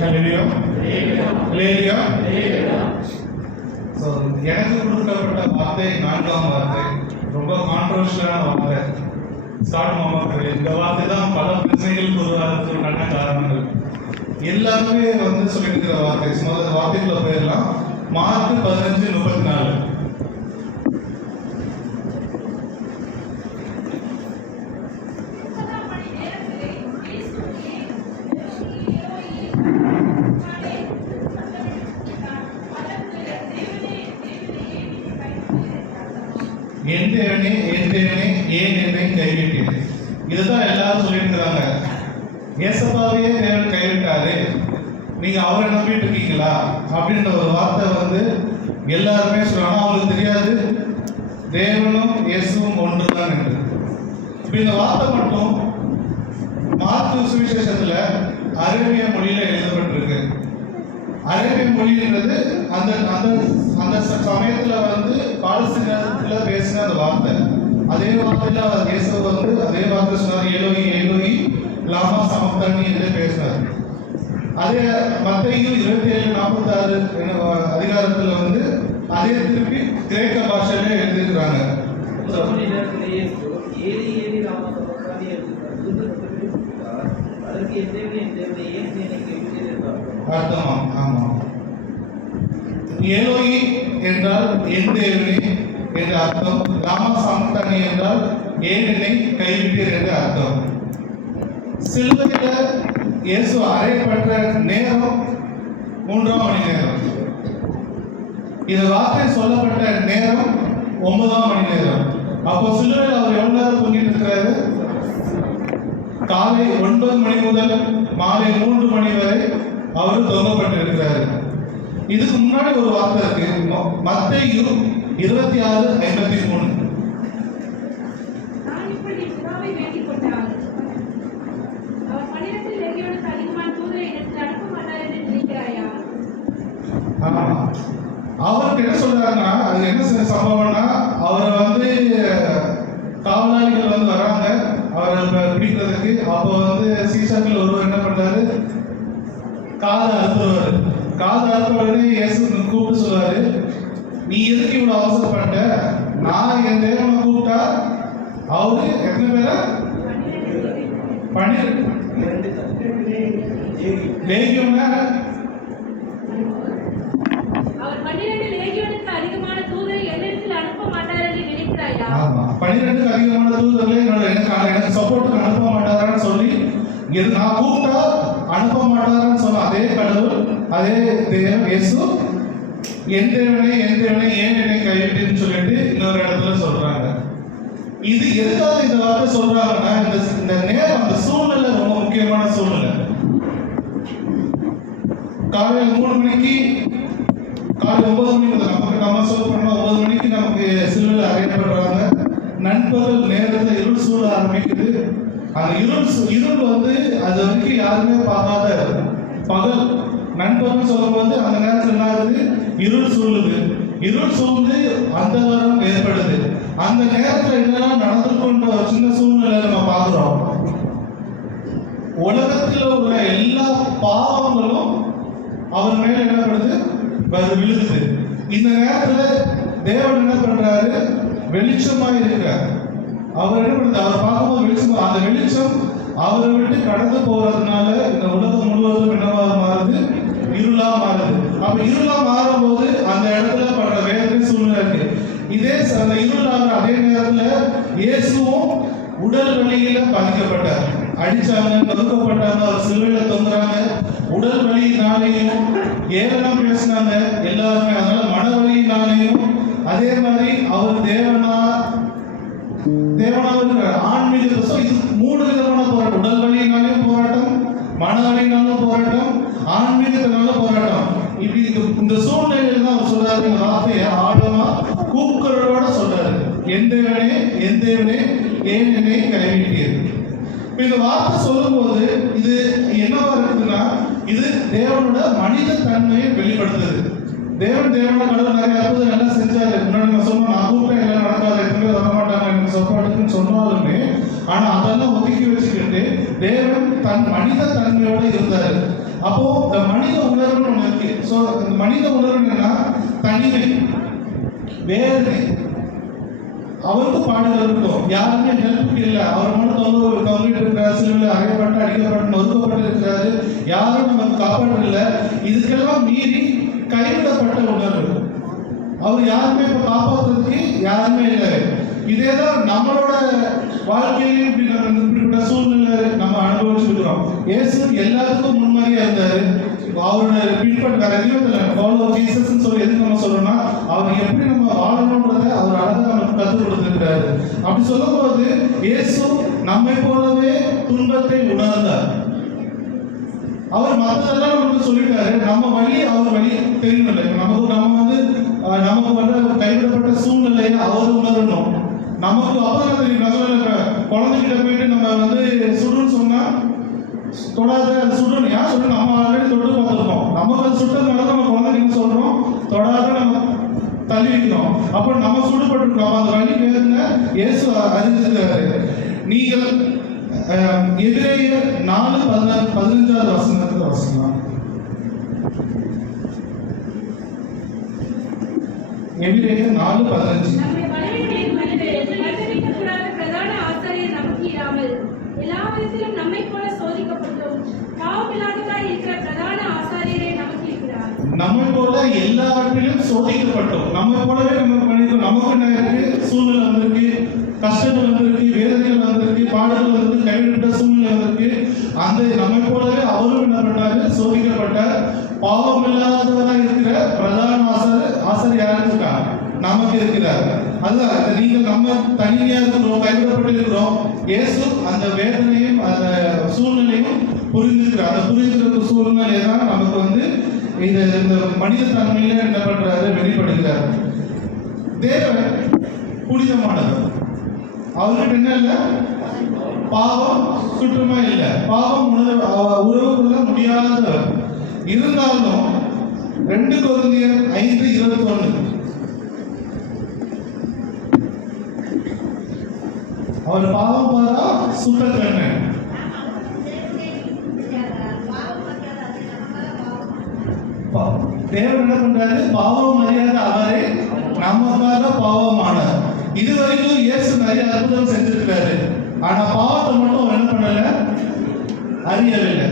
ஹalleluya ஹalleluya so எனக்கு கொடுக்கப்பட்ட வார்த்தை நான்காம் வார்த்தை. ரொம்ப கான்ட்ரவர்ஷியலான வார்த்தை. ஸ்டார்ட் மாமாக்கள் இந்த வார்த்தை தான் பல பிரச்சனைகளுக்கு உருவாகிறதுக்கான காரணங்கள். எல்லாருமே வந்து சொல்லியிருக்கிற வார்த்தை. சும்மா அந்த வார்த்தைக்குள்ள போயிடலாம். மார்க் பதினஞ்சு முப்பத்தி நாலு. என் தேவனே என் தேவனே ஏன் என்னை கைவிட்டீர்? இதுதான் எல்லாரும் சொல்லியிருக்கிறாங்க. ஏசப்பாவையே தேவன் கைவிட்டாரு. நீங்க அவரை நம்பிட்டு இருக்கீங்களா அப்படின்ற ஒரு வார்த்தை வந்து எல்லாருமே சொல்றாங்க. அவங்களுக்கு தெரியாது. தேவனும் இயேசுவும் ஒன்றுதான் என்று. இப்போ இந்த வார்த்தை மட்டும் மாத்து சுவிசேஷத்தில் அரேபிய மொழியில் எழுதப்பட்டிருக்கு. அரேபிய மொழின்றது அந்த அந்த அந்த சமயத்துல வந்து பாலஸ்தீனத்துல பேசின அந்த வார்த்தை. அதே வார்த்தையில அவர் இயேசு வந்து அதே வார்த்தை சொன்னார் ஏலோகி ஏலோகி லாமா சமத்தனி என்று பேசினார். அதே மத்தையும் இருபத்தி ஏழு நாற்பத்தாறு அதிகாரத்துல வந்து அதே திருப்பி கிரேக்க பாஷையில எழுதியிருக்கிறாங்க முதல் நேரத்தில் இயேசு ஏறி ஏறி ராமசபக்காரி என்று சத்தமிட்டார். அதற்கு என் தேவனே என் தேவனே ஏன் என்னை கைவிட்டீர் என்றார் அர்த்தமாம் ஆமாம் ஏலோயி என்றால் என் தேவனே என்று அர்த்தம். ராமா சமத்தனி என்றால் ஏனெனை கைவிட்டீர் என்று அர்த்தம். சிலுவையில் இயேசு அறையப்பட்ட நேரம் மூன்றாம் மணி நேரம் இது வார்த்தை சொல்லப்பட்ட நேரம் ஒன்பதாம் மணி நேரம் அப்போ சிலுவையில் அவர் எவ்வளவு நேரம் தூங்கிட்டு இருக்கிறாரு? காலை ஒன்பது மணி முதல் மாலை மூன்று மணி வரை அவர் தொங்கப்பட்டிருக்கிறாரு இதுக்கு முன்னாடி ஒரு வார்த்தை இருக்கு. ம- மத்தேயு இருபத்தி ஆறு ஐம்பத்தி மூணு. அவருக்கு என்ன சொல்றாருன்னா அது என்ன சம்பவம்னா அவரை வந்து காவலாளிகள் வந்து வராங்க. அவரை பிடிக்கிறதுக்கு. அப்போ வந்து சீசாக்கள் ஒருவர் என்ன பண்றாரு காதை அறுத்துருவாரு காதை அறுத்த உடனே இயேசு கூப்பிட்டு சொல்றாரு. நீ எதுக்கு இவ்வளவு அவசரப்பட்ட? நான் என் தேவனை கூப்பிட்டா அவரு எத்தனை பேரை? பன்னிரெண்டு லேகியம்னா பன்னிரண்டு அதிகமான மாட்டார் தூதர்களே எனக்கு எனக்கு சப்போர்ட்டுக்கு அனுப்ப மாட்டாரான்னு சொல்லி நான் கூப்பிட்டா அனுப்ப சொன்ன அதே கடவுள் அதே தேவன் இயேசு. என் தேவனே என் தேவனே ஏன் என்னை கைவிட்டுன்னு சொல்லிட்டு இன்னொரு இடத்துல சொல்றாங்க. இது எதுக்காக இந்த வார்த்தை சொல்றாங்கன்னா இந்த இந்த நேரம் அந்த சூழ்நிலை ரொம்ப முக்கியமான சூழ்நிலை. காலையில் மூணு மணிக்கு காலை ஒன்பது மணி முதல் நமக்கு நம்ம சொல்ல போனோம் ஒன்பது மணிக்கு நமக்கு சிலுவையில் அறையப்படுறாங்க. நண்பர்கள் நேரத்தில் இருள் சூழ ஆரம்பிக்குது. அந்த இருள் சூ- இருள் வந்து அது வரைக்கும் யாருமே பார்க்காத பகல். நண்பகல் சொல்லும்போது அந்த நேரத்தில் என்ன ஆகுது? இருள் சூழுது. இருள் சூழ்ந்து அந்த வரம் ஏற்படுது. அந்த நேரத்தில் என்னெல்லாம் நடந்துருக்குன்ற ஒரு சின்ன சூழ்நிலை நம்ம பார்க்குறோம். உலகத்தில் உள்ள எல்லா பாவங்களும் அவர் மேல என்ன பண்ணுது? வந்து விழுகுது. இந்த நேரத்துல தேவன் என்ன பண்றாரு? வெளிச்சமா இருக்கிறார் அவர் என்ன பண்ணுது அவர் பார்க்கும்போது வெளிச்சமா அந்த வெளிச்சம் அவரை விட்டு கடந்து போறதுனால இந்த உலகம் முழுவதும் என்னவா மாறுது இருளா மாறுது. அப்ப இருளா மாறும்போது அந்த இடத்துல படுற வேதனை சூழ்நிலை இருக்கு. இதே அந்த இருளாக அதே நேரத்துல இயேசுவும் உடல் வழியில பாதிக்கப்பட்டார். அடிச்சாங்க நொறுக்கப்பட்டாங்க அவர் சிலுவையில தொங்குறாங்க. உடல் வழியினாலேயும் ஏளனம் பேசினாங்க எல்லாருமே. அதனால மன வழியினாலேயும் அதே மாதிரி அவர் தேவனா தேவனாக இருக்கிறார். ஆன்மீக இது மூணு போராட்டம் உடல் வழியினாலும் போராட்டம் மன வழியினாலும் போராட்டம் ஆன்மீகத்தினாலும் போராட்டம். இப்படி இந்த இந்த சூழ்நிலையில தான் அவர் சொல்றாரு இந்த வார்த்தையை ஆழமா கூக்குரலோட சொல்றாரு. எந்த தேவனே எந்த தேவனே ஏன் என்னை கைவிட்டீர் இந்த வார்த்தை சொல்லும்போது இது என்னவா இருக்குதுன்னா இது தேவனோட மனித தன்மையை வெளிப்படுத்துது. தேவன் தேவனோட கடவுள் நிறைய அற்புதம் நல்லா செஞ்சாரு. முன்னாடி நான் சொன்னோம் நான் கூப்பிட்டேன் எல்லாம் நடக்காது. எத்தனை வர மாட்டாங்க எனக்கு சாப்பாடுக்குன்னு சொன்னாலுமே ஆனா அதெல்லாம் ஒதுக்கி வச்சுக்கிட்டு தேவன் தன் மனித தன்மையோட இருந்தாரு. அப்போ இந்த மனித உணர்வுன்னு ஒண்ணு இருக்கு. ஸோ இந்த மனித உணர்வுன்னா தனிமை. வேதனை அவருக்கு பாடுகள் இருக்கும். யாருமே ஹெல்ப் இல்லை. அவர் மட்டும் தொங்க தொங்கிட்டு இருக்கிறார். சிலுவில் அறையப்பட்டு அடிக்கப்பட்டு ஒதுக்கப்பட்டு இருக்கிறாரு. யாரும் நமக்கு காப்பாற்றல இதுக்கெல்லாம் மீறி கைவிடப்பட்ட உணர்வு. அவர் யாருமே இப்ப காப்பாற்றுறதுக்கு யாருமே இல்லை. இதேதான் நம்மளோட வாழ்க்கையிலையும் இப்படி நம்ம இப்படிப்பட்ட சூழ்நிலை நம்ம அனுபவிச்சிருக்கிறோம். இயேசு எல்லாத்துக்கும் முன்மாதிரியா இருந்தாரு. அவரோட பின்பற்ற வேற எதுவும் இல்லை. ஃபாலோ ஜீசஸ் சொல்லி எதுக்கு நம்ம சொல்றோம்னா அவர் எப்படி நம்ம வாழணும்ன்றத அவர் அழகா நமக்கு கற்றுக் கொடுத்துருக்கிறாரு. அப்படி சொல்லும் போது இயேசு நம்மை போலவே துன்பத்தை உணர்ந்தார். அவர் மற்றதெல்லாம் நமக்கு சொல்லிட்டாரு. நம்ம வழி அவர் வழி தெரியல நமக்கு நம்ம வந்து நமக்கு வர கைவிடப்பட்ட சூழ்நிலையை அவர் உணரணும். நமக்கு அப்புறம் தெரியும் குழந்தைகிட்ட போயிட்டு நம்ம வந்து சுடுன்னு சொன்னா தொடாத அது சுடணும் ஏன் சொல்லணும் நம்ம ஆல்ரெடி தொட்டு பார்த்துருக்கோம். நமக்கு அது சுட்டதுனால நம்ம குழந்தைங்க சொல்றோம். தொடாத நம்ம தள்ளி வைக்கிறோம். அப்போ நம்ம சுடுபட்டுருக்கோம். அந்த வழி பேருங்க இயேசு அறிஞ்சிருக்காரு நீங்கள் அஹ், நாலு பதினாறு பதினஞ்சாவது வசனத்தை வசனம் எபிரேயர் நாலு பதினஞ்சு நம்மை பலவீனங்களில் மன்னித்து, மறுதலிக்கக்கூடாத பிரதான ஆசாரியர் நமக்கு இராமல், எல்லா விதத்திலும் நம்மைப் போல சோதிக்கப்பட்டோம். பாவமில்லாததாய் இருக்கிற பிரதான ஆசாரியரை நமக்கு இருக்கிறார். நம்மை போல எல்லாவற்றிலும் சோதிக்கப்பட்டோம். நம்ம போலவே நம்ம பண்ணிருக்கோம் நமக்கு என்ன சூழ்நிலை வந்திருக்கு. கஷ்டங்கள் வந்திருக்கு. வேதனைகள் வந்திருக்கு. பாடல்கள் வந்து கைவிட்ட சூழ்நிலை வந்திருக்கு. அந்த நம்மை போலவே அவரும் என்ன பண்ணாரு சோதிக்கப்பட்ட பாவம் இல்லாதவராக இருக்கிற பிரதான ஆசாரியர் ஆசாரியர் யாருக்கு இருக்காங்க நமக்கு இருக்கிறார். அதுதான் நீங்கள் நம்ம தனியாக இருக்கிறோம் கைவிடப்பட்டு இருக்கிறோம். இயேசு அந்த வேதனையும் அந்த சூழ்நிலையும் புரிந்திருக்கிறார். அந்த புரிந்திருக்கிற சூழ்நிலை தான் நமக்கு வந்து இந்த இந்த மனித தன்மையில என்ன பண்றாரு வெளிப்படுகிறார் தேவன் புனிதமானவர். அவர்கிட்ட என்ன இல்லை? பாவம் சுற்றுமா இல்லை. பாவம் உணர்வு உறவு கொள்ள முடியாதவர். இருந்தாலும் ரெண்டு குழந்தையர் ஐந்து இருபத்தி ஒன்று அவர் பாவம் பாரா சுத்தக்கண்ணு பா- தேவன் என்ன பண்றாரு? பாவம் மரியாதை அவரே. நமக்காக பாவமானார் இது வரைக்கும் இயேசு நிறைய அற்புதம் செஞ்சிருக்காரு ஆனா பாவத்தை மட்டும் அவர் என்ன பண்ணல? அறியவில்லை.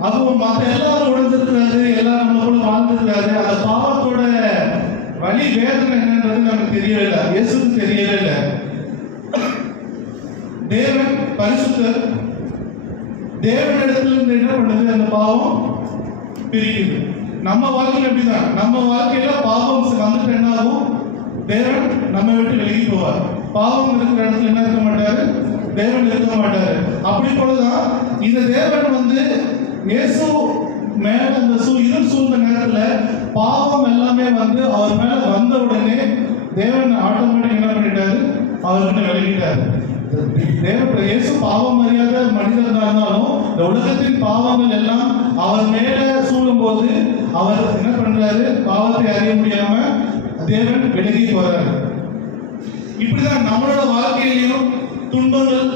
அப்போ மத்த எல்லாரும் உணர்ந்திருக்கிறாரு எல்லாரும் நம்ம கூட வாழ்ந்திருக்கிறாரு. அந்த பாவத்தோட வழி வேதனை என்னன்றது நமக்கு தெரியவே இல்லை இயேசுக்கு தெரியவே இல்லை தேவன் பரிசுத்தர் தேவனிடத்துல இருந்து என்ன பண்ணுது? அந்த பாவம் பிரிக்குது. நம்ம வாழ்க்கையில் எப்படிதான் நம்ம வாழ்க்கையில பாவம் வந்துட்டு என்ன ஆகும்? தேவன் நம்ம விட்டு விலகி போவார். பாவம் இருக்கிற இடத்துல என்ன இருக்க மாட்டாரு? தேவன் இருக்க மாட்டாரு. அப்படி போலதான் இந்த தேவன் வந்து இயேசு மேல அந்த சூ இருள் சூழ்ந்த நேரத்துல பாவம் எல்லாமே வந்து அவர் மேல வந்த உடனே தேவன் ஆட்டோமேட்டிக் என்ன பண்ணிட்டாரு? அவர்கிட்ட விலகிட்டாரு. தேவ இயேசு பாவம் அறியாத மனிதர்களா இருந்தாலும் இந்த உலகத்தின் பாவங்கள் எல்லாம் அவர் மேல சூழும் போது அவர் என்ன பண்றாரு? பாவத்தை அறிய முடியாம தேவன் விலகி போறாரு. இப்படிதான் நம்மளோட வாழ்க்கையிலையும் துன்பங்கள்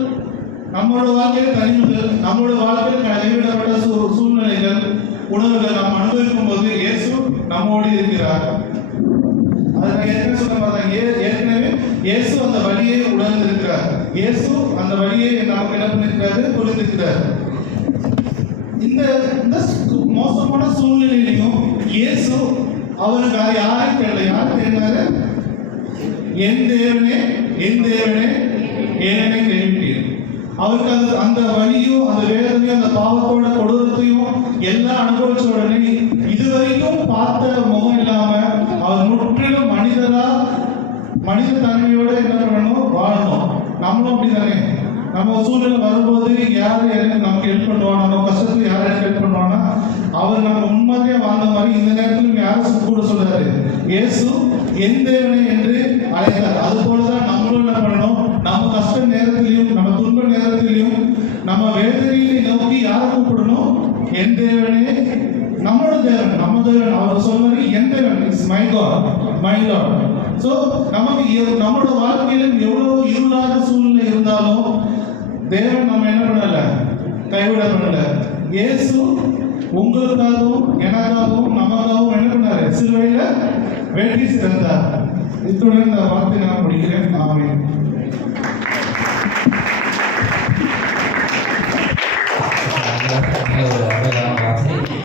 நம்மளோட வாழ்க்கையில தனிமைகள் நம்மளோட வாழ்க்கையில கைவிடப்பட்ட சூ- சூழ்நிலைகள் உணவுகள் நாம் அனுபவிக்கும் போது இயேசு நம்மோடு இருக்கிறார். அது நான் ஏற்கனவே சொன்ன ஏ- இயேசு அந்த வழியை உணர்ந்திருக்கிறார். இயேசு அந்த வழியை நமக்கு என்ன பண்ணிருக்கிறாரு? புரிந்திருக்கிறார் இந்த இந்த சு- மோசமான சூழ்நிலையிலையும் இயேசு அவர் வேற யாரும் தேடல. யார் தேடினாரு? என் தேவனே என் தேவனே ஏனே கேள்விட்டீர் அவருக்கு அந்த அந்த வழியும் அந்த வேதனையும் அந்த பாவத்தோட கொடூரத்தையும் எல்லாம் அனுபவிச்ச உடனே இதுவரைக்கும் பார்த்த முகம் இல்லாம அவர் முற்றிலும் மனிதரா மனித தன்மையோட என்ன பண்ணணும் வாழணும் நம்மளும் அப்படிதானே? நம்ம சூழ்நிலை வரும்போது யார் எனக்கு நமக்கு ஹெல்ப் பண்ணுவாங்க நம்ம கஷ்டத்துக்கு யார் எனக்கு ஹெல்ப் பண்ணுவானா? அவர் நம்ம முன்மாதிரியா வாழ்ந்த மாதிரி இந்த நேரத்திலும் யாரும் கூட சொல்றாரு இயேசு என் தேவனே என்று அழைத்தார். அது போலதான் நம்மளும் என்ன பண்ணணும்? நம்ம கஷ்ட நேரத்திலையும் நம்ம துன்ப நேரத்திலையும் நம்ம வேதனையை நோக்கி யாரை கூப்பிடணும்? என் தேவனே நம்மளோட தேவன் நம்ம தேவன். அவர் சொன்னாரு என் தேவன். Is my God my God so நமக்கு நம்மளோட வாழ்க்கையிலும் எவ்வளவு இருளாத சூழ்நிலை இருந்தாலும் தேவன் நம்ம என்ன பண்ணல? கைவிட பண்ணல. இயேசு உங்களுக்காகவும் எனக்காகவும் நமக்காகவும் என்ன பண்ணாரு? சிறுவையில் வேட்டி சிறந்தார் இத்துடன் இந்த வார்த்தை நான் முடிக்கிறேன். ஆமென்.